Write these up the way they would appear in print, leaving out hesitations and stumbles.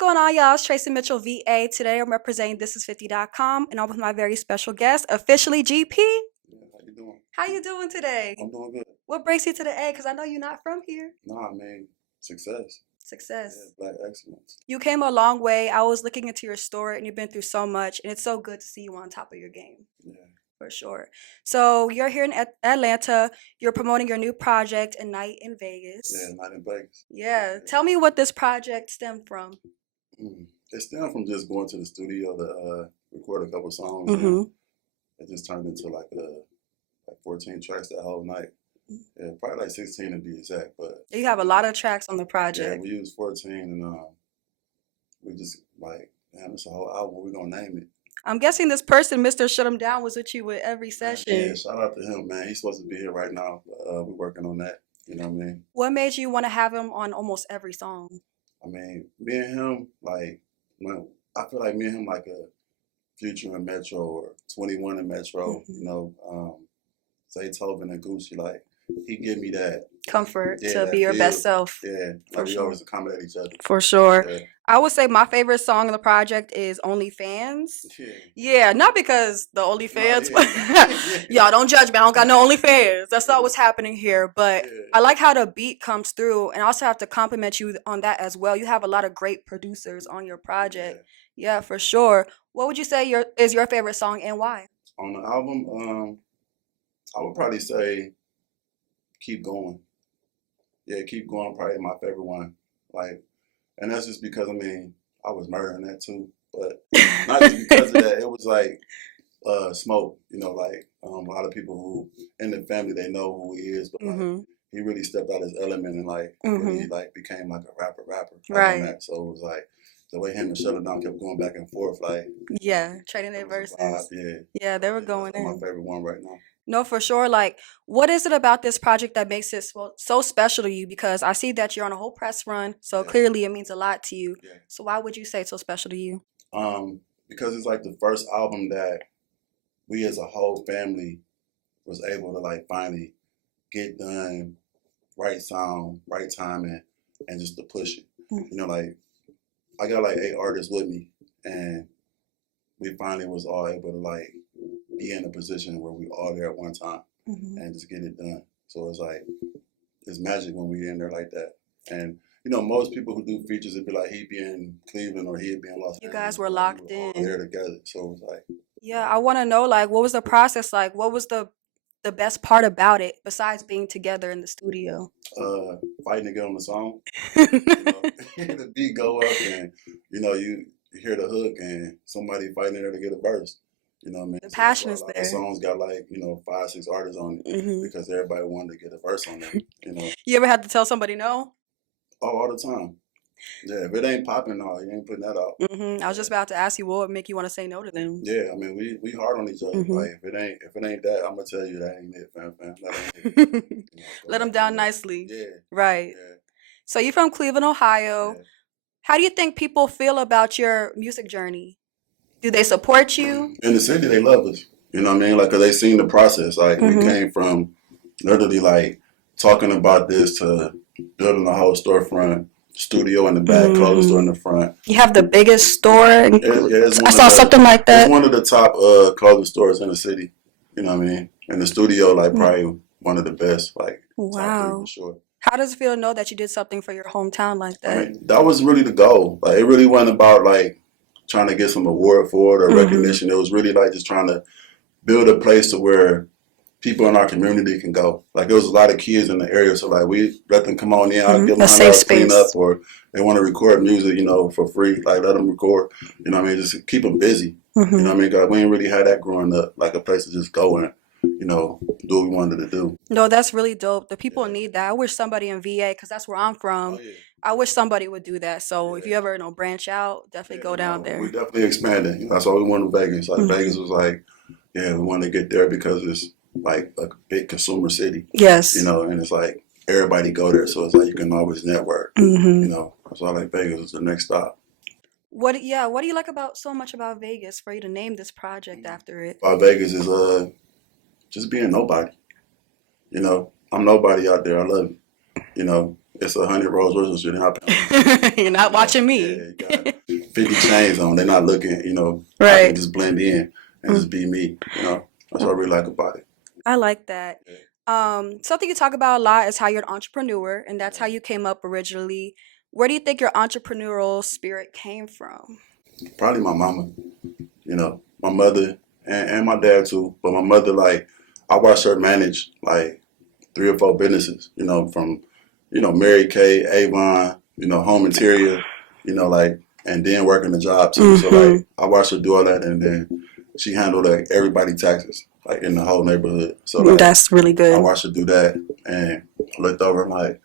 What's going on, y'all? It's Tracy Mitchell VA. Today I'm representing ThisIs50.com and I'm with my very special guest, officially GP. Yeah, how you doing? How you doing today? I'm doing good. What brings you to the A? Because I know you're not from here. Nah, man, success. Success. Yeah, black excellence. You came a long way. I was looking into your story and you've been through so much, and it's so good to see you on top of your game. Yeah. For sure. So you're here in Atlanta. You're promoting your new project, A Night in Vegas. Yeah, Night in Vegas. Yeah. Tell me what this project stemmed from. It stemmed from just going to the studio to record a couple songs. Mm-hmm. And it just turned into like 14 tracks that whole night. Yeah, probably like 16 to be exact. But You have a lot of tracks on the yeah, project. we used 14 and we just like, man, it's a whole album. We're gonna name it. I'm guessing this person, Mr. Shut 'em Down, was with you with every Yeah, session. shout out to him, man. He's supposed to be here right now, but we're working on that. You know what I mean? What made you want to have him on almost every song? I mean, me and him, like, when I feel like me and him, like a Future in Metro or 21 in Metro, you know, Zaytoven and Gucci, like, he give me that. Comfort Yeah, to that be your best feel. self. Yeah, For like we sure. always accommodate each other. For sure. Yeah. I would say my favorite song in the project is OnlyFans. Yeah. Yeah, not because the OnlyFans, No, yeah. y'all don't judge me. I don't got no OnlyFans. That's not what's happening here. But Yeah. I like how the beat comes through, and I also have to compliment you on that as well. You have a lot of great producers on your project. Yeah, for sure. What would you say is your favorite song and why? On the album, I would probably say Keep Going. Yeah, Keep Going, probably my favorite one. Like, and that's just because, I mean, I was murdering that too. But not just because of that. It was like Smoke, you know, like a lot of people who in the family, they know who he is, but like he really stepped out his element and like really like became like a rapper like, Right. on that. So it was like the way him and Shut It Down kept going back and forth, like Yeah, trading their it was verses. a vibe. Yeah, they were Yeah, going that's my in. favorite one right now. No, for sure. Like, what is it about this project that makes it so special to you? Because I see that you're on a whole press run, so Yeah. clearly it means a lot to you. Yeah. So why would you say it's so special to you? Because it's like the first album that we as a whole family was able to like finally get done, right sound, right timing, and just to push it. You know, like I got like 8 artists with me, and we finally was all able to like be in a position where we all there at one time and just get it done. So it's like it's magic when we in there like that. And you know, most people who do features, it'd be like he'd be in Cleveland or he'd be in Los Angeles. You guys were like, locked we were all in. there together. So it was like, Yeah, I want to know, like, what was the process like? What was the best part about it besides being together in the studio? fighting to get on the song. You know, the beat go up and you know you hear the hook and somebody fighting there to get a verse. You know what I mean? The So passion that's is why a lot there. of songs got like, you know, 5, 6 artists on it because everybody wanted to get a verse on it. You know, You ever had to tell somebody no? all the time. Yeah, if it ain't popping, no, you ain't putting that out. I was just about to ask you what would make you want to say no to them. Yeah, I mean we hard on each other. Like if it ain't that, I'm gonna tell you that ain't it, fam. That ain't it. You know, Let them down nicely. Yeah. Right. Yeah. So you're from Cleveland, Ohio. Yeah. How do you think people feel about your music journey? Do they support you? In the city, they love us. You know what I mean? Like, 'cause they seen the process. Like, we came from literally like talking about this to building a whole storefront, studio in the back, clothing store in the front. You have the biggest store. I saw something like that. It's one of the top clothing stores in the city. You know what I mean? And the studio, like, probably one of the best. Like, top 3 for sure. How does it feel to know that you did something for your hometown like that? I mean, that was really the goal. Like, it really wasn't about like trying to get some award for it or recognition. It was really like just trying to build a place to where people in our community can go. Like there was a lot of kids in the area, so like we let them come on in, I'll give them $100 clean up, or they want to record music, you know, for free. Like let them record, you know what I mean? Just keep them busy. You know what I mean? 'Cause we didn't really have that growing up, like a place to just go and, you know, do what we wanted to do. No, that's really dope. The people need that. I wish somebody in VA, because that's where I'm from. Oh, yeah. I wish somebody would do that. So if you ever branch out, definitely go down there. We definitely expanded. That's why we wanted Vegas. Like Vegas was like, yeah, we want to get there because it's like a big consumer city. Yes. You know, and it's like everybody go there, so it's like you can always network. You know, that's why like Vegas is the next stop. What do you like so much about Vegas for you to name this project after it? Vegas is just being nobody. You know, I'm nobody out there. I love it. You know, it's 100 Rolls Royces you're not paying. You're not watching Yeah, me. you got 50 chains on. They're not looking, you know, I Right. can just blend in and just be me, you know. That's what I really like about it. I like that. Something you talk about a lot is how you're an entrepreneur, and that's how you came up originally. Where do you think your entrepreneurial spirit came from? Probably my mama, you know, my mother and my dad too. But my mother, like, I watched her manage like 3 or 4 businesses, you know, from, you know, Mary Kay, Avon, you know, home interior, you know, like, and then working the job too. So like, I watched her do all that, and then she handled like everybody's taxes, like in the whole neighborhood. So like, That's really I good. watched her do that, and looked over and like,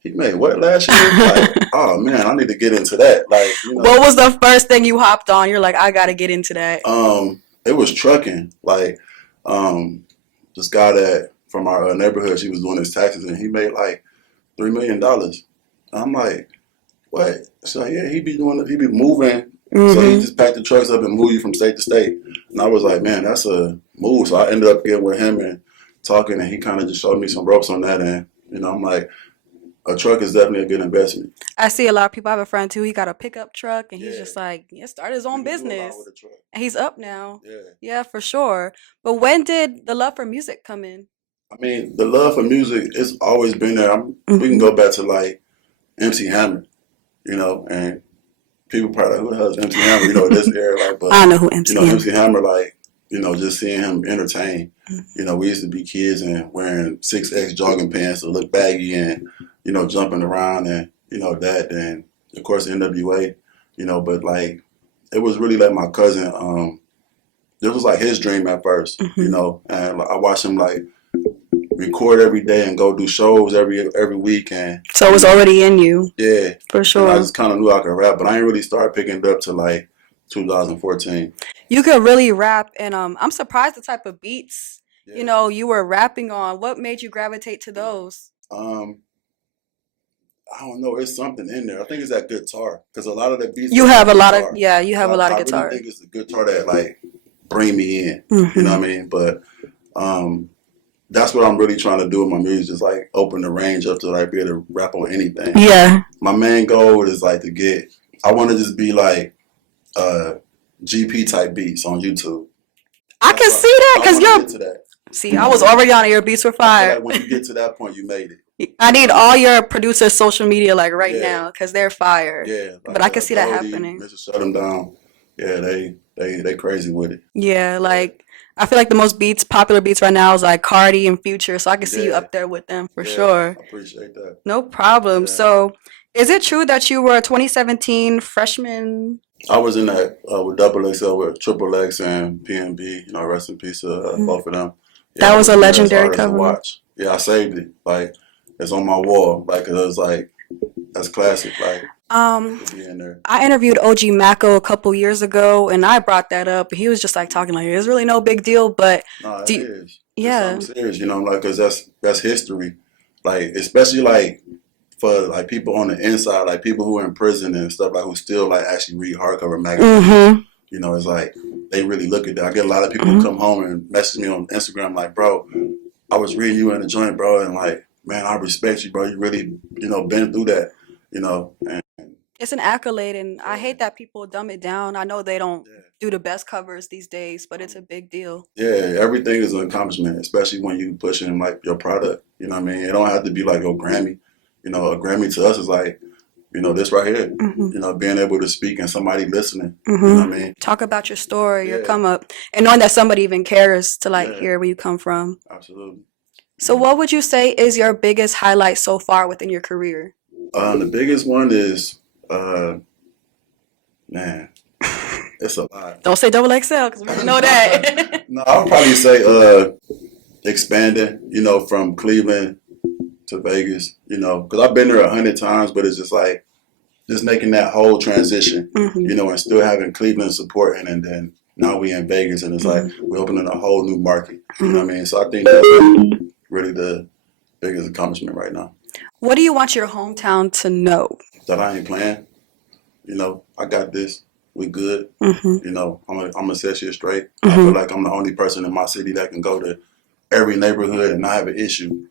he made what last year? Like, oh man, I need to get into that. Like, you know, What was the first thing you hopped on? You're like, I gotta get into that. it was trucking. Like, this guy that from our neighborhood, she was doing his taxes, and he made like $3 million. I'm like, what? So yeah, he be moving. So he just packed the trucks up and moved you from state to state. And I was like, man, that's a move. So I ended up getting with him and talking, and he kind of just showed me some ropes on that. And you know, I'm like, a truck is definitely a good investment. I see a lot of people. I have a friend too. He got a pickup truck, and he's Yeah. just like, yeah, started his own You can do a lot business, with a truck. and he's up now. Yeah. Yeah, for sure. But when did the love for music come in? I mean, the love for music, it's always been there. We can go back to like MC Hammer, you know, and people probably like, who the hell is MC Hammer? You know, this era, like, but I know who MC you know, Hammer. MC Hammer, like, you know, just seeing him entertain. You know, we used to be kids and wearing 6X jogging pants that look baggy and, you know, jumping around and, you know, that. And of course, NWA, you know, but like, it was really like my cousin, this was like his dream at first, you know, and I watched him like record every day and go do shows every week. And So it was already in you. yeah, for and sure. I just kind of knew I could rap, but I didn't really start picking it up till like 2014. You could really rap, and I'm surprised the type of beats Yeah. you know you were rapping on. What made you gravitate to those? I don't know. It's something in there. I think it's that guitar because a lot of the beats. You are have a lot guitar. of you have a lot of I really guitar. think it's the guitar that like bring me in. You know what I mean? But that's what I'm really trying to do with my music, just like open the range up to like be able to rap on anything. Yeah. My main goal is like to get. I want to just be like GP type beats on YouTube. I can see that because you're. you're. To that. See, I was already on it. Your beats were fire. Like when you get to that point, you made it. I need all your producers' social media like right now because they're fire. Yeah, like, but I can see that Brody, happening. Mr. Shut them down. Yeah, they crazy with it. Yeah, like I feel like the most popular beats right now is like Cardi and Future, so I can see you up there with them for sure. I appreciate that. No problem. Yeah. So, is it true that you were a 2017 freshman? I was in that with Double XL with Triple X and PNB. You know, rest in peace to both of them. Yeah, that was a legendary cover. Watch. Yeah, I saved it. Like it's on my wall. Like it was like that's classic. Like in there. I interviewed OG Mako a couple years ago, and I brought that up. He was just like talking like it's really no big deal, but no, it is. Yeah, it's something serious. You know, like because that's history. Like especially like for like people on the inside, like people who are in prison and stuff, like who still like actually read hardcover magazines. You know, it's like they really look at that. I get a lot of people who come home and message me on Instagram like, bro, I was reading you in the joint, bro, and like, man, I respect you, bro. You really, you know, been through that, you know. And it's an accolade, and I hate that people dumb it down. I know they don't do the best covers these days, but it's a big deal. Yeah, everything is an accomplishment, especially when you pushing like your product. You know what I mean? It don't have to be like a Grammy. You know, a Grammy to us is like, you know, this right here. You know, being able to speak and somebody listening. You know what I mean? Talk about your story, your come up, and knowing that somebody even cares to like hear where you come from. Absolutely. So, what would you say is your biggest highlight so far within your career? The biggest one is, man, it's a lot. Don't say double XL because we already know that. No, I would probably say expanding. You know, from Cleveland to Vegas, you know, because I've been there 100 times, but it's just like, just making that whole transition, you know, and still having Cleveland supporting, and then now we in Vegas, and it's like, we're opening a whole new market, you know what I mean? So I think that's really the biggest accomplishment right now. What do you want your hometown to know? That I ain't playing, you know, I got this, we good, you know, I'm gonna set shit straight. I feel like I'm the only person in my city that can go to every neighborhood and not have an issue.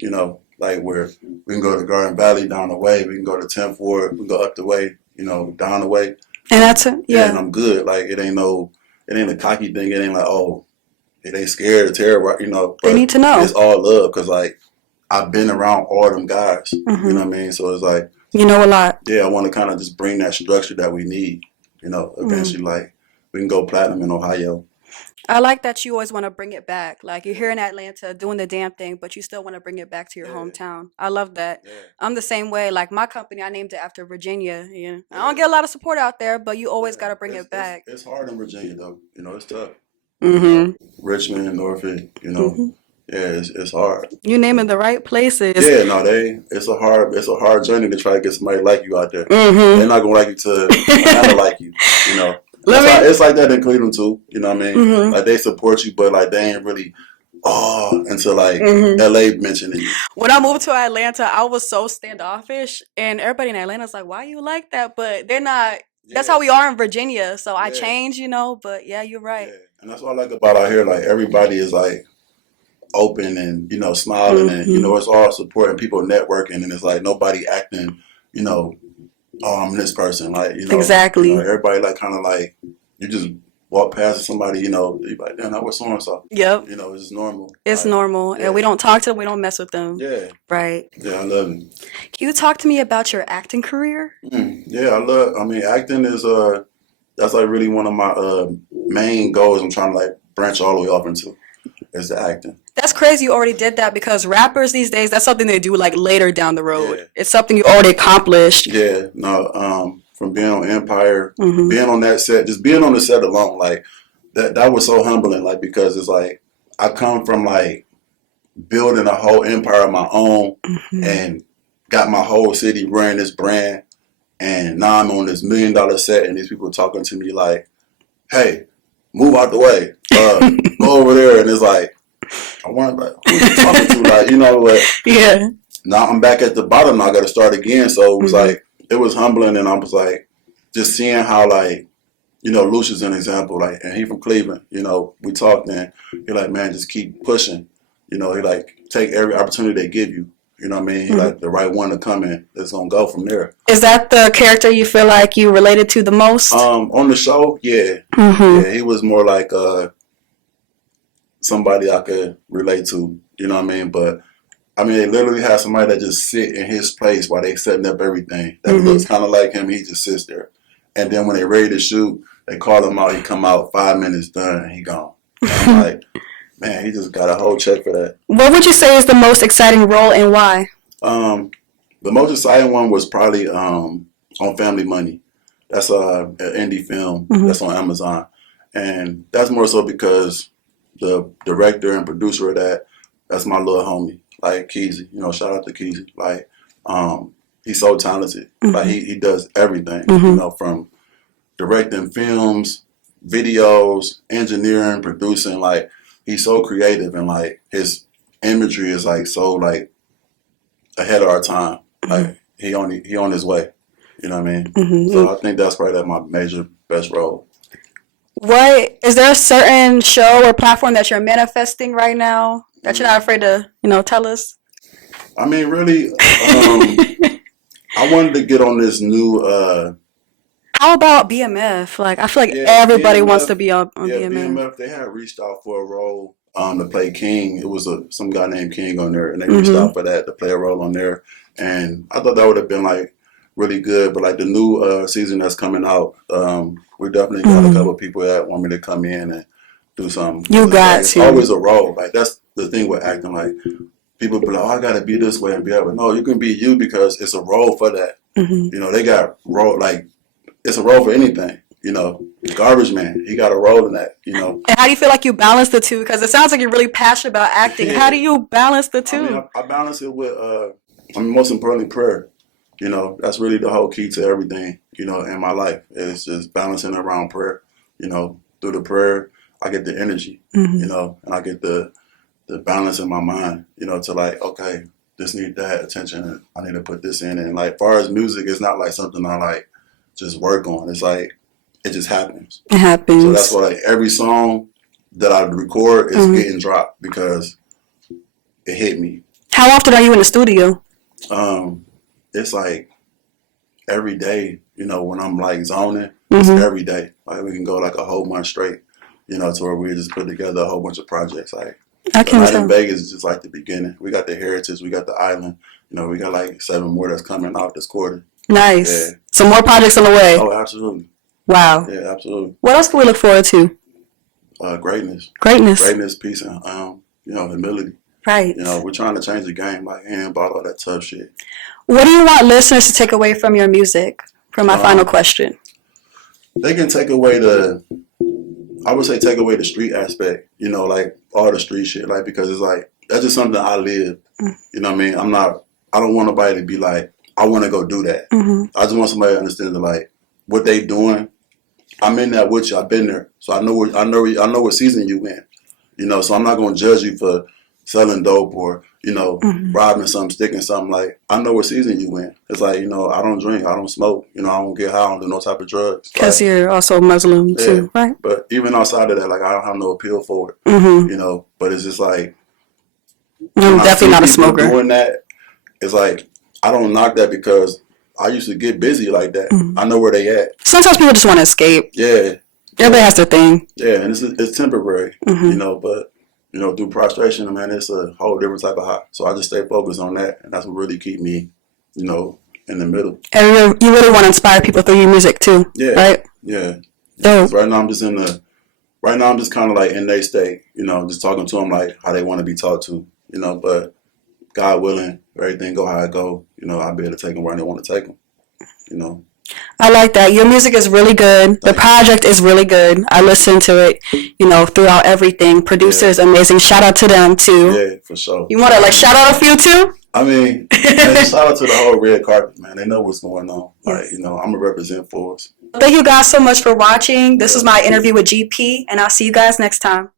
you know, like where we can go to Garden Valley down the way, we can go to 10th Ward, we can go up the way, you know, down the way. And that's it. Yeah, and Yeah. I'm good. Like it ain't a cocky thing. It ain't like, oh, it ain't scared or terror, you know. They But need to know. it's all love because like I've been around all them guys. You know Mhm. what I mean? So it's like, You know a lot. yeah, I want to kind of just bring that structure that we need. You know, eventually, like we can go platinum in Ohio. I like that you always want to bring it back. Like you're here in Atlanta doing the damn thing, but you still want to bring it back to your Yeah, hometown. I love that. yeah, I'm the same way. Like my company, I named it after Virginia. I yeah, don't get a lot of support out there, but you always yeah. got to bring it back. It's hard in Virginia though. You know, it's tough. You know, Mhm. Richmond, Norfolk. You know, Mhm. yeah, it's hard. You naming the right places. Yeah, no, it's a hard journey to try to get somebody like you out there. They're Mhm. not gonna like you to Atlanta like you. You know, Let me. it's like that in Cleveland too. You know what I mean? Mhm. Like they support you, but like they ain't really until like Mhm. LA mentioning you. When I moved to Atlanta, I was so standoffish, and everybody in Atlanta's like, "Why you like that?" But they're not. That's Yeah, how we are in Virginia. So I yeah, changed, But yeah, you're right. yeah. And that's what I like about out here. Like everybody is like open and smiling and Mhm. it's all supporting people networking and it's like nobody acting you know oh I'm this person like Exactly. everybody like kind of like you just walk past somebody you're like damn that was so and so Yep. it's just normal It's like normal, and yeah we don't talk to them. We don't mess with them. yeah Right. yeah I love it. Can you talk to me about your acting career? Yeah I mean acting is that's like really one of my main goals I'm trying to like branch all the way off into is the acting. That's crazy you already did that because rappers these days, that's something they do like later down the road. Yeah. It's something you already accomplished. Yeah, no, from being on Empire, Mhm. being on that set, just being on the set alone, like that was so humbling, like because it's like I come from like building a whole empire of my own Mhm. and got my whole city running this brand, and now I'm on this $1 million set, and these people talking to me like, "Hey, move out the way, go over there," and it's like I want like who you talking to, like what? Yeah. Now I'm back at the bottom. Now I got to start again. So it was like it was humbling, and I was like just seeing how like Lucia's an example, like, and he from Cleveland. We talked, and he like, man, just keep pushing. He like take every opportunity they give you. You know what I mean? He like the right one to come in. It's gonna go from there. Is that the character you feel like you related to the most? On the show, yeah, yeah, he was more like somebody I could relate to. You know what I mean? But I mean, they literally have somebody that just sit in his place while they setting up everything. That looks kind of like him. He just sits there, and then when they ready to shoot, they call him out. He come out 5 minutes done, and he gone. And I'm like, man, he just got a whole check for that. What would you say is the most exciting role and why? The most exciting one was probably on Family Money. That's an indie film that's on Amazon, and that's more so because the director and producer of that's my little homie, like Keezy. Shout out to Keezy. Like, he's so talented. Like he does everything. From directing films, videos, engineering, producing. Like he's so creative and like his imagery is like so like ahead of our time. Like he on his way. You know what I mean? So I think that's probably my major best role. What is there a certain show or platform that you're manifesting right now that you're not afraid to, tell us? I mean, really, I wanted to get on this new. How about BMF? Like, I feel like Yeah, everybody wants BMF. to be on Yeah, BMF. BMF. They had reached out for a role to play King. It was some guy named King on there, and they reached out for that to play a role on there. And I thought that would have been like really good. But like the new season that's coming out, we definitely got a couple of people that want me to come in and do something. You got like, it's to. always a role. Like that's the thing with acting. Like people be like, "Oh, I got to be this way and be able." No, you can be you because it's a role for that. They got role like it's a role for anything. Garbage Man, he got a role in that. And how do you feel like you balance the two? Because it sounds like you're really passionate about acting. Yeah. How do you balance the two? I mean, I balance it with, most importantly, prayer. That's really the whole key to everything, in my life. It's just balancing around prayer. Through the prayer, I get the energy, and I get the balance in my mind, to like, okay, this need that attention, and I need to put this in. And like, far as music, it's not like something I like just work on. It's like, it just happens. It happens. So that's why like, every song that I record is getting dropped because it hit me. How often are you in the studio? It's like every day, you know, when I'm like zoning, it's every day. Like we can go like a whole month straight, you know, to where we just put together a whole bunch of projects. Like I the can't night in tell. Vegas is just like the beginning. We got the Heritage, we got the Island, you know, we got like 7 more that's coming out this quarter. Nice. Yeah. Some more projects on the way. Oh, absolutely. Wow. Yeah, absolutely. What else can we look forward to? Greatness. Greatness. Greatness, peace, and you know, humility. Right. You know, we're trying to change the game. Like, ain't about all that tough shit. What do you want listeners to take away from your music? For my final question. They can take away I would say take away the street aspect, you know, like all the street shit, like, because it's like, that's just something I live. You know what I mean? I don't want nobody to be like, I want to go do that. I just want somebody to understand that, like, what they doing, I'm in that with you. I've been there. So I know what season you in. You know, so I'm not going to judge you for selling dope or, you know, robbing something, sticking something. Like, I know what season you in. It's like, you know, I don't drink, I don't smoke, you know, I don't get high, I don't do no type of drugs. Because you're also Muslim too, right? But even outside of that, like, I don't have no appeal for it, you know, but it's just like, I'm definitely not a smoker. Doing that, it's like, I don't knock that because I used to get busy like that. I know where they at. Sometimes people just want to escape. Yeah. Everybody has their thing. Yeah, and it's temporary, you know, but, you know, through prostration, man, it's a whole different type of high. So I just stay focused on that, and that's what really keep me, you know, in the middle. And you really want to inspire people through your music too, right? Yeah. Dope. Right now I'm just kind of like in their state, you know, just talking to them like how they want to be talked to, you know, but God willing, everything go how it go, you know, I'll be able to take them where they want to take them, you know. I like that. Your music is really good. The project is really good. I listen to it, you know, throughout everything. Producers, amazing. Shout out to them too. Yeah, for sure. You want to like shout out a few too? I mean, man, shout out to the whole red carpet, man. They know what's going on. Like, you know, I'm going to represent for us. Thank you guys so much for watching. This was my interview with GP, and I'll see you guys next time.